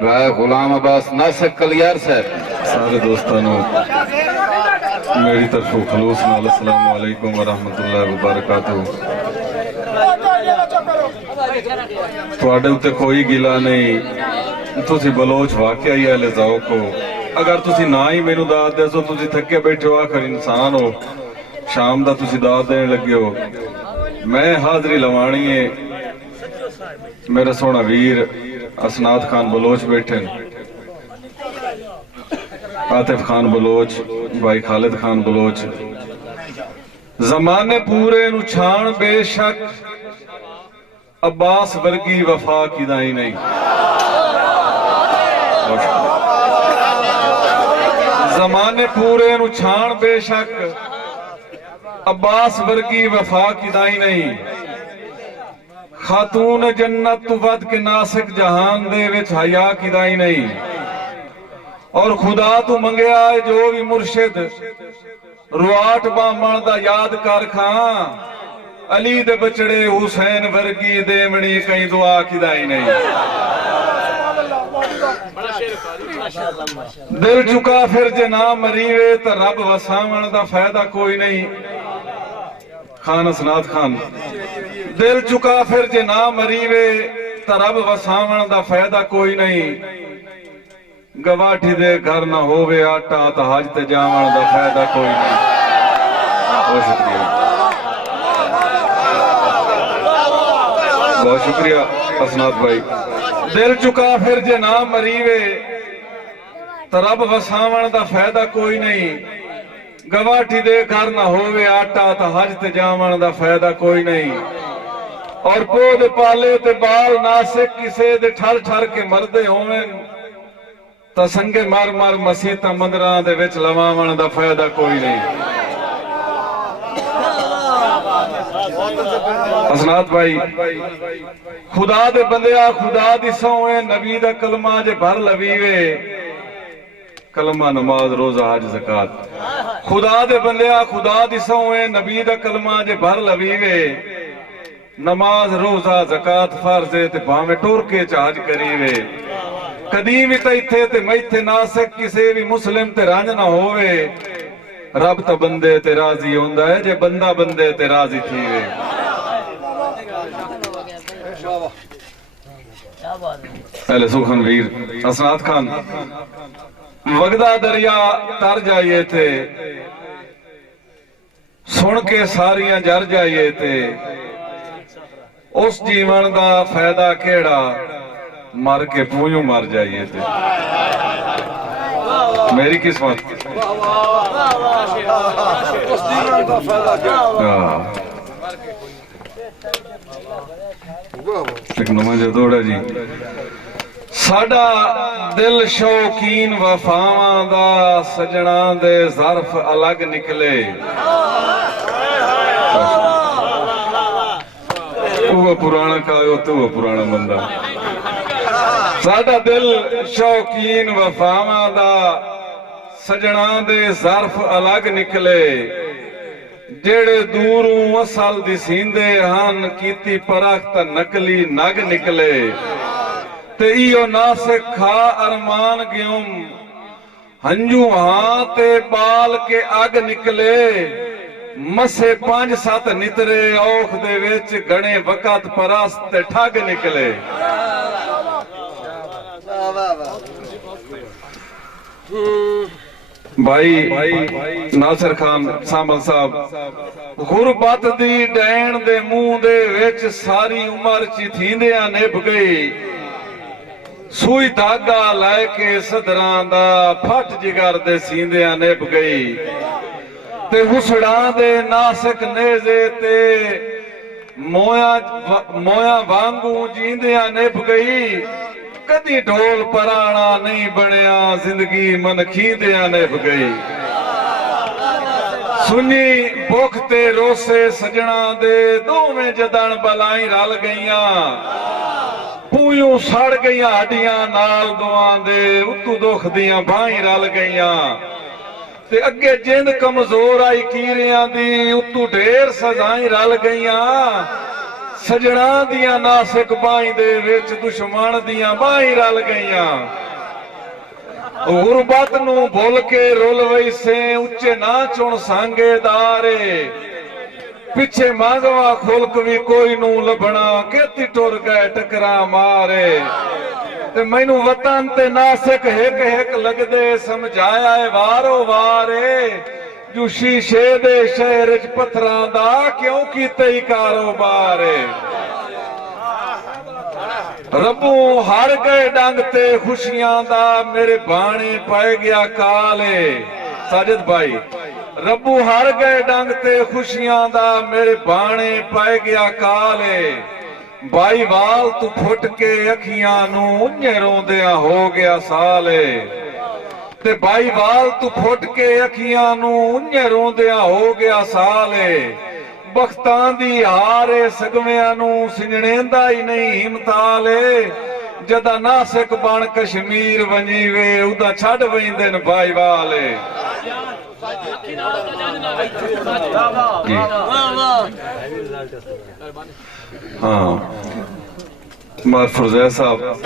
राय गुलाम अब्बास नासिक कलियार साहब। सारे दोस्तों मेरी तरफों खलूस नाल अस्सलाम वालेकुम व रहमतुल्लाहि व बरकातहू। तुहाडे उत्ते कोई गिला नहीं, तुसी बलोच वाकया ही ले जाओ को। अगर तुसी ना ही मैनू दाद दसो, तुसी थके बैठे हो, आखिर इंसान हो, शाम दा तुसी दाद देने लगे हो। मैं हाजरी लवानी है, मेरा सोना वीर असनाद खान बलोच बैठे, आतिफ खान बलोच, भाई खालिद खान बलोच। जमाने पूरे नु छाण बेशक, अब्बास वर्गी वफा किदाई नहीं। जमाने पूरे नु छाण बेशक, अब्बास वर्गी वफा किदाई नहीं। खातून जन्नत तू वद के नासिक जहान दे विच हया किदाई नहीं। और खुदा तू मंगया है जो भी मुर्शिद रुआट बामण दा याद कर खां। अली दे बचड़े हुसैन वर्गी देवणी कई दुआ किदाई नहीं। दिल चुका फिर जे ना मरीवे तो रब वसावण दा फायदा कोई नहीं। खान असनाद खान, दिल चुका फिर जे ना मरीवे तो रब वसावण दा फायदा कोई नहीं। गवाठी दे घर ना होवे आटा तो हज ते जावण दा फायदा कोई नहीं। बहुत शुक्रिया, बहुत शुक्रिया असनाद भाई। दिल चुका फिर जे ना मरीवे तो रब वसावण दा फायदा कोई नहीं। गवाठी दे घर ना होवे आटा तो हज ते जावण दा फायदा कोई नहीं। और पोद पाले ते बाल नासिक किसे दे ठर ठर के मरदे होवें तो संगे मार मार मसीता मंदरां दे विच लवावण दा फायदा कोई नहीं। असनाद भाई, खुदा दे बंदिया खुदा दी सौं नबी दा कलमा जे भर लवीवे। कलमा नमाज रोजा हज ज़कात। खुदा दे बंदिया खुदा दी सौं नबी दा कलमा जे भर लवीवे। नमाज रोजा ज़कात फर्ज है ते भावे टुर के चाज करीवे। कदी भी तो इत्थे ते मैथे नासिक किसे भी मुस्लिम ते रंज ना होवे। रब तो बंदे ते राजी होंदा है जे बंदा बंदे ते राजी थीवे। पहले सुखन वीर असनाद खान वगदा दरिया तर जाइए थे, सुन के सारियां जर जाइए थे। उस जीवन का फायदा केड़ा, मर के पूंजू मर जाइए थे। मेरी किस्मत एक नमाज दौड़ा जी। साडा दिल शौकीन वफावां दा सजना दे ज़र्फ अलग निकले। वो पुराना कायो तो वो पुराना बंदा। साडा दिल शौकीन वफावां दा सजना दे ज़र्फ अलग निकले। जेड़े दूरों असल दिसींदे हन कीती परख ता नकली नग निकले। ते इयो नासिक खा अरमान ग्यूम हंजू हां ते बाल के अग निकले। मसे 5-7 नितरे औख दे विच गणे वक़्त परस्त ते ठग निकले। भाई नासिर खान सामल साहब, गुरबत दी डैन दे मुंह दे विच सारी उम्र चिथींदियां निभ गई। सूई धागा लैके सदरां दा फट जिगर दे सींदियां निभ गई। ते हुसड़ां दे नासिक नेज़े ते मोया वांगू जींदियां निभ गई। कदी ढोल पराना नहीं बनया, जिंदगी मनखींदियां निभ गई। सुनी भुख ते रोसे सजना दे दोवें जदन बलाई रल गईयां। पूयूं सड़ गईयां हड्डियां नाल दुआं दे, उत्तू दुख दियां बाहीं रल गईयां। ते अगे जिंद कमजोर आई कीरियां दी, उत्तू ढेर सजाई रल गईयां। सजना दिया नासिक बाई दे विच दुश्मन दिया बाई रल गईयां गुरबत नू भुल के रुल वैसे उच्चे ना चुन सांगे दारे पिछे मांगवा खुलक भी कोई नू लभना केती टुर गए टकरा मारे ते मैनू वतन ते नासिक हिक हिक लगदे समझाया है वारो वारे जो शीशे दे शहर च पत्थरां दा क्यों कीते ही कारोबार रब्बू हर गए डंग ते खुशियां दा मेरे बाणे पै गया काले साजिद भाई रब्बू हर गए डंग ते खुशियां दा मेरे बाणे पै गया काले भाई वाल तू फुट के अखियां नू उन्ने रोंदियां हो गया साले ते भाई वाल तू फुट के अखियां नू उन्ने रोंदियां हो गया साले बख्तां दी हारे सगवियां नू सिंजणेंदा ही नहीं हिमताले जदा नासिक बन कश्मीर वनी वे उदा छड़ वैंदे न भाई वाले हाँ फुरजैद साहब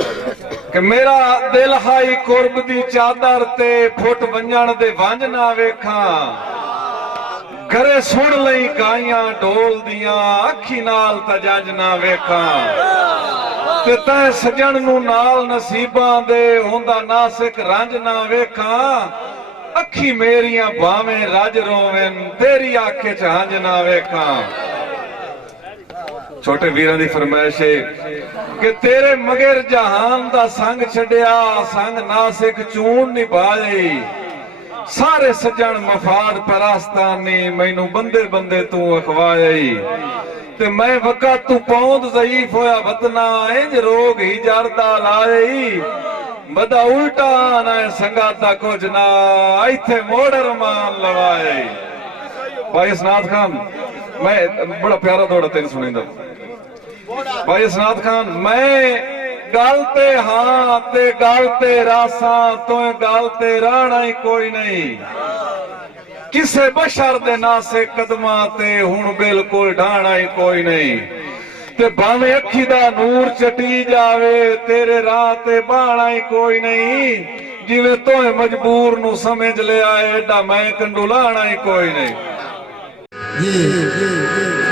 कि मेरा दिल हाई कुर्ब दी चादर ते फुट वंजण दे वंज ना वेखा घरे सुन लई गाइयां ढोल दियां अखी नाल तजंज ना वेखा ते तैं सजन नू नाल नसीबां दे हुंदा नासिक रंज ना वेखा अखी मेरियां भावें रज रोवेन तेरी आखे च हंज ना वेखा छोटे वीरां दी फरमाइश है कि तेरे मगर जहान दा संग छड़िया संग नासिक चून निभाई सारे सजन मफाद परास्तानी मैनू बंदे बंदे तू अखवाई ते मैं वक़्त तू पौंद ज़ईफ होया वतना इंज रोग ही जरदा लाई बदा उल्टा ना संगाता कुछ ना इथे मोड़र मान लवाए भाई इसनाद खान मैं बड़ा प्यारा दौड़ा तेन सुनिंदा भाई इसनाद खान मैं गलते हाँ ते गलते रासा तो गलते राणा ही कोई नहीं किसे बशर दे नासे कदमां ते हुण बिल्कुल ढाणा ही कोई नहीं ते भावें अखी दा नूर चटी जावे तेरे राह ते बाणा ही कोई नहीं जिवें तोए मजबूर नू समझ लिया एडा मैं कंडुलाना ही कोई नहीं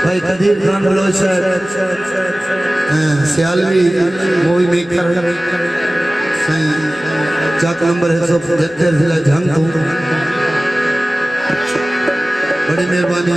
भाई Kadir Khan Baloch Sialvi movie maker Chak number है 175 जिला झंग बड़ी मेहरबानी